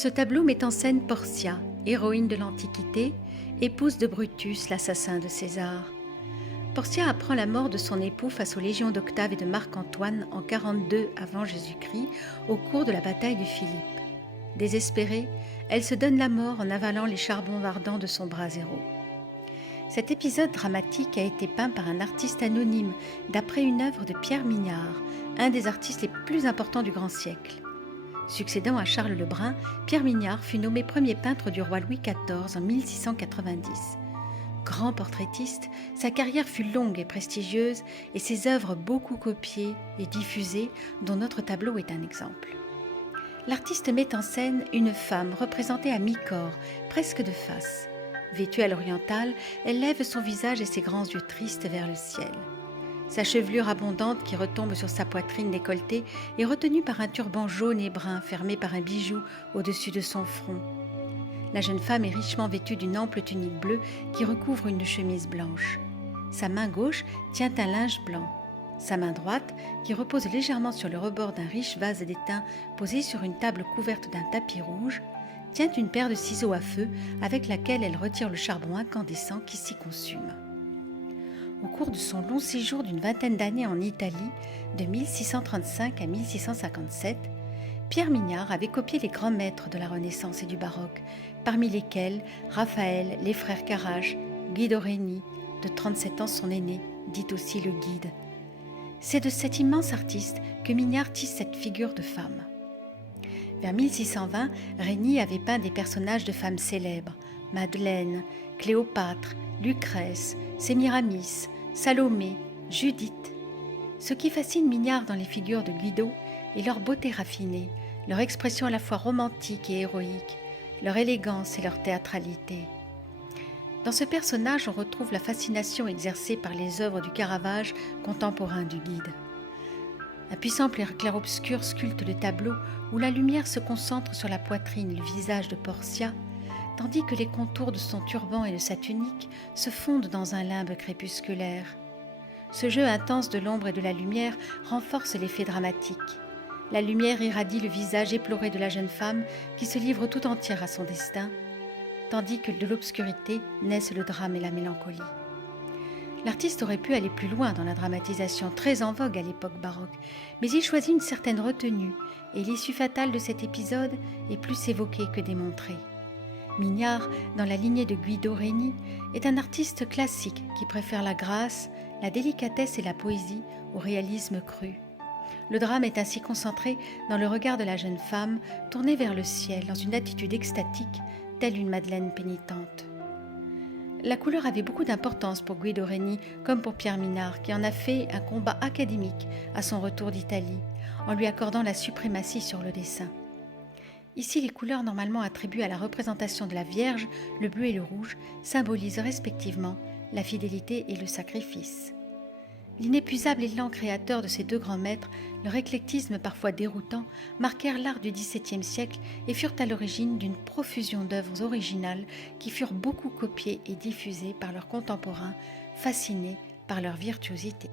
Ce tableau met en scène Portia, héroïne de l'Antiquité, épouse de Brutus, l'assassin de César. Portia apprend la mort de son époux face aux légions d'Octave et de Marc-Antoine en 42 avant Jésus-Christ au cours de la bataille de Philippe. Désespérée, elle se donne la mort en avalant les charbons ardents de son brasero. Cet épisode dramatique a été peint par un artiste anonyme d'après une œuvre de Pierre Mignard, un des artistes les plus importants du grand siècle. Succédant à Charles le Brun, Pierre Mignard fut nommé premier peintre du roi Louis XIV en 1690. Grand portraitiste, sa carrière fut longue et prestigieuse et ses œuvres beaucoup copiées et diffusées, dont notre tableau est un exemple. L'artiste met en scène une femme représentée à mi-corps, presque de face. Vêtue à l'orientale, elle lève son visage et ses grands yeux tristes vers le ciel. Sa chevelure abondante qui retombe sur sa poitrine décolletée est retenue par un turban jaune et brun fermé par un bijou au-dessus de son front. La jeune femme est richement vêtue d'une ample tunique bleue qui recouvre une chemise blanche. Sa main gauche tient un linge blanc. Sa main droite, qui repose légèrement sur le rebord d'un riche vase d'étain posé sur une table couverte d'un tapis rouge, tient une paire de ciseaux à feu avec laquelle elle retire le charbon incandescent qui s'y consume. Au cours de son long séjour d'une vingtaine d'années en Italie, de 1635 à 1657, Pierre Mignard avait copié les grands maîtres de la Renaissance et du baroque, parmi lesquels Raphaël, les frères Carrage, Guido Reni, de 37 ans son aîné, dit aussi le guide. C'est de cet immense artiste que Mignard tisse cette figure de femme. Vers 1620, Reni avait peint des personnages de femmes célèbres, Madeleine, Cléopâtre, Lucrèce, Sémiramis, Salomé, Judith. Ce qui fascine Mignard dans les figures de Guido est leur beauté raffinée, leur expression à la fois romantique et héroïque, leur élégance et leur théâtralité. Dans ce personnage, on retrouve la fascination exercée par les œuvres du Caravage contemporain du guide. Un puissant clair-obscur sculpte le tableau où la lumière se concentre sur la poitrine et le visage de Portia, tandis que les contours de son turban et de sa tunique se fondent dans un limbe crépusculaire. Ce jeu intense de l'ombre et de la lumière renforce l'effet dramatique. La lumière irradie le visage éploré de la jeune femme qui se livre tout entière à son destin, tandis que de l'obscurité naissent le drame et la mélancolie. L'artiste aurait pu aller plus loin dans la dramatisation, très en vogue à l'époque baroque, mais il choisit une certaine retenue, et l'issue fatale de cet épisode est plus évoquée que démontrée. Mignard, dans la lignée de Guido Reni, est un artiste classique qui préfère la grâce, la délicatesse et la poésie au réalisme cru. Le drame est ainsi concentré dans le regard de la jeune femme, tournée vers le ciel dans une attitude extatique, telle une Madeleine pénitente. La couleur avait beaucoup d'importance pour Guido Reni comme pour Pierre Mignard, qui en a fait un combat académique à son retour d'Italie, en lui accordant la suprématie sur le dessin. Ici, les couleurs normalement attribuées à la représentation de la Vierge, le bleu et le rouge, symbolisent respectivement la fidélité et le sacrifice. L'inépuisable élan créateur de ces deux grands maîtres, leur éclectisme parfois déroutant, marquèrent l'art du XVIIe siècle et furent à l'origine d'une profusion d'œuvres originales qui furent beaucoup copiées et diffusées par leurs contemporains, fascinés par leur virtuosité.